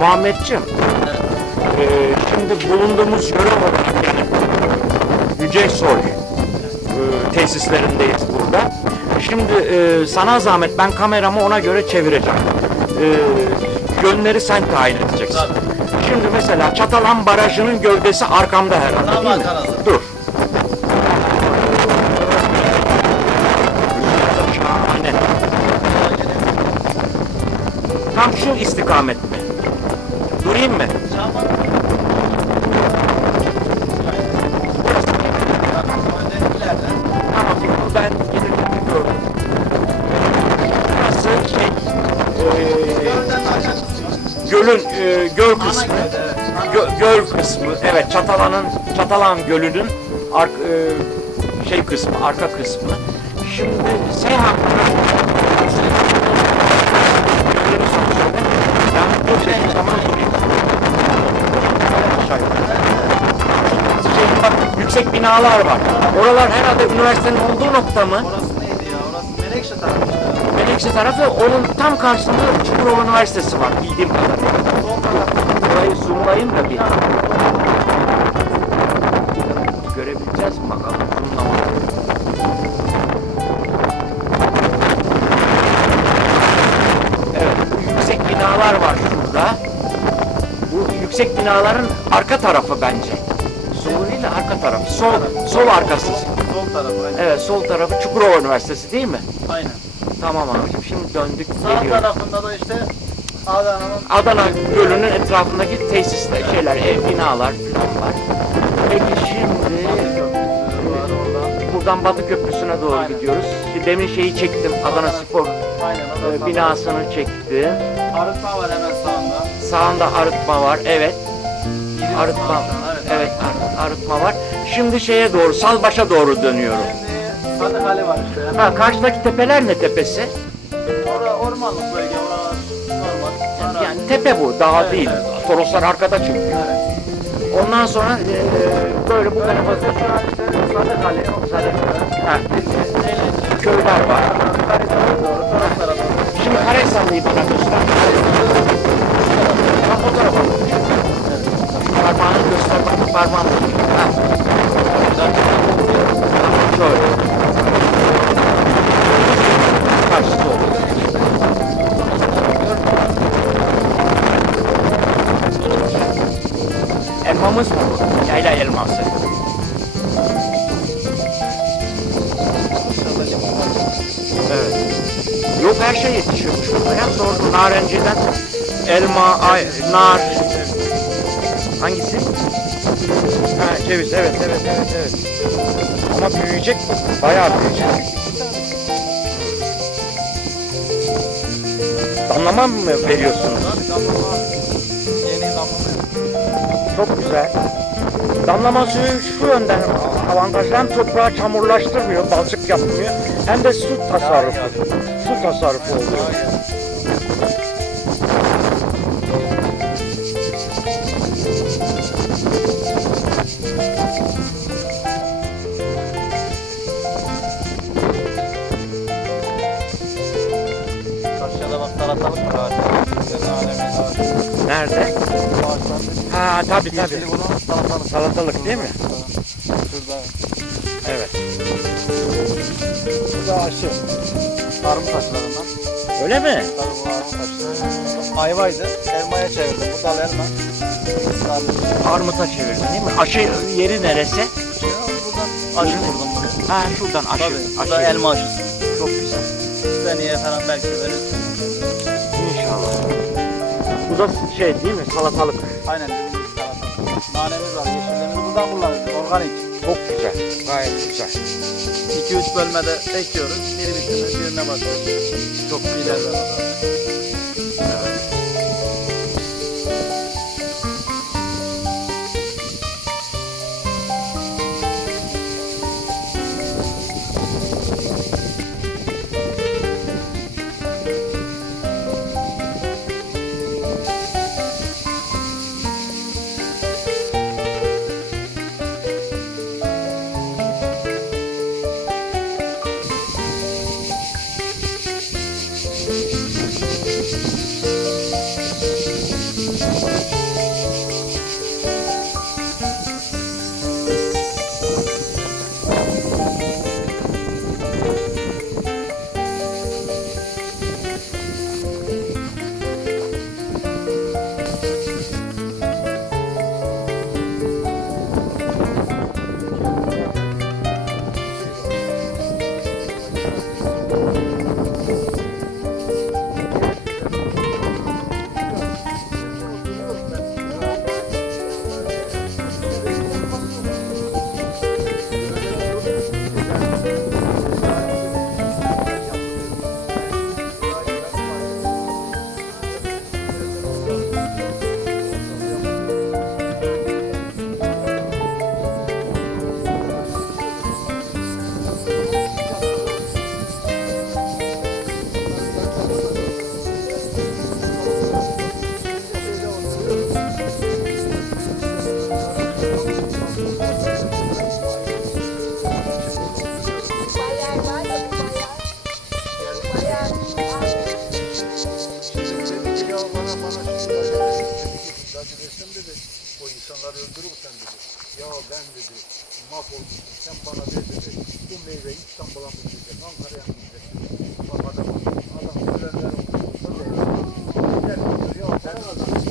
Muhammedciğim, e, şimdi bulunduğumuz yöre olarak yani Yücesoy e, tesislerindeyiz burada. Şimdi e, sana zahmet ben kameramı ona göre çevireceğim. E, yönleri sen tayin edeceksin. Şimdi mesela Çatalan Barajı'nın gövdesi arkamda herhalde Tam değil mi? arkanızda. Dur. Şahane. Tam şu istikamet mi? Durayım mı? Burası şey, aşağı gölün, eee, göl kısmı. Gö- göl kısmı, evet Çatalan'ın, Çatalan Gölü'nün ark, eee, şey kısmı, arka kısmı. Şimdi şey binalar var. Oralar herhalde üniversitenin olduğu nokta mı? Orası neydi ya? Orası Menekşe tarafı. Menekşe tarafı onun tam karşısında Çukurova Üniversitesi var bildiğim kadarıyla. Burayı zoomlayayım da bir. Görebileceğiz mi bakalım zoomlamadan. Evet, bu yüksek binalar var şurada. Bu yüksek binaların arka tarafı bence. Tarafı. Sol, sol arkası. Sol tarafı. Aynen. Evet, sol tarafı Çukurova Üniversitesi değil mi? Aynen. Tamam abicim, şimdi döndük Sağ geliyoruz. tarafında da işte Adana'nın Adana Gölü'nün etrafındaki tesisler, şeyler, ev, binalar falan var. Peki şimdi var buradan Batı Köprüsü'ne doğru Aynen. gidiyoruz. Şimdi demin şeyi çektim, Adana Spor Aynen. e, Adana binasını çektim. Arıtma var hemen sağında. Sağında arıtma var, evet. Arıtma, var evet ar- arıtma var. Şimdi şeye doğru, Salbaş'a doğru dönüyorum. Sadıkale var işte. Ha, karşıdaki tepeler ne tepesi? Orada ormanlık bölge. Oralar. Arazi. Yani tepe bu, dağ Evet, değil. evet. Toroslar arkada çünkü. Evet. Ondan sonra e, böyle bu tarafa işte Sadıkale. Sadıkale. Ha, köyler var. Şimdi Karahisarlı'yı bana göster. Bak o tarafa bak. Parmağını göster bak parmağını. Ha. Şöyle. Karşısı oldu. Elmamız mı? Yayla elması. Evet. Yok her şey yetişiyormuş burada ya. Doğru narenciden elma, ay, nar. Hangisi? Ha ceviz evet evet evet evet. Ama büyüyecek? Bayağı büyüyecek. Damlama mı veriyorsunuz? Damlama. Yeni damlama. Çok güzel. Damlama suyu şu yönden avantajlı hem toprağı çamurlaştırmıyor, balçık yapmıyor hem de su tasarrufu. Su tasarrufu oluyor. Salatalık alemin ağaçta. Nerede? Ha tabii tabii. salatalık. Salatalık değil mi? Şurada. Evet. Bu da aşı. Tarım taşlarından. Öyle mi? Tabii bu armut taşları. Ayvaydı. Elmaya çevirdim. Bu dal elma. Armuta çevirdin değil mi? Aşı yeri neresi? Buradan aşı vurdum. Ha şuradan aşı. Tabii. Bu aşı da yeri. elma aşısı. Çok güzel. Seneye falan belki verirsin. Da şey değil mi? Salatalık. Aynen dediğim gibi salatalık. Nanemiz var. Yeşilliğimizi buradan kullanıyoruz. Organik. Çok güzel. Gayet güzel. 2-3 bölmede ekiyoruz. Biri bitti mi birine bakıyoruz. Çok de Evet. O insanları öldürürsen dedi. Ya ben dedi mahvolmuşum sen bana ver dedi. Bu meyveyi İstanbul'a mı gideceksin? Ankara'ya mı gideceksin? Bak adam, adam ölenler olmuş. Ya sen adam.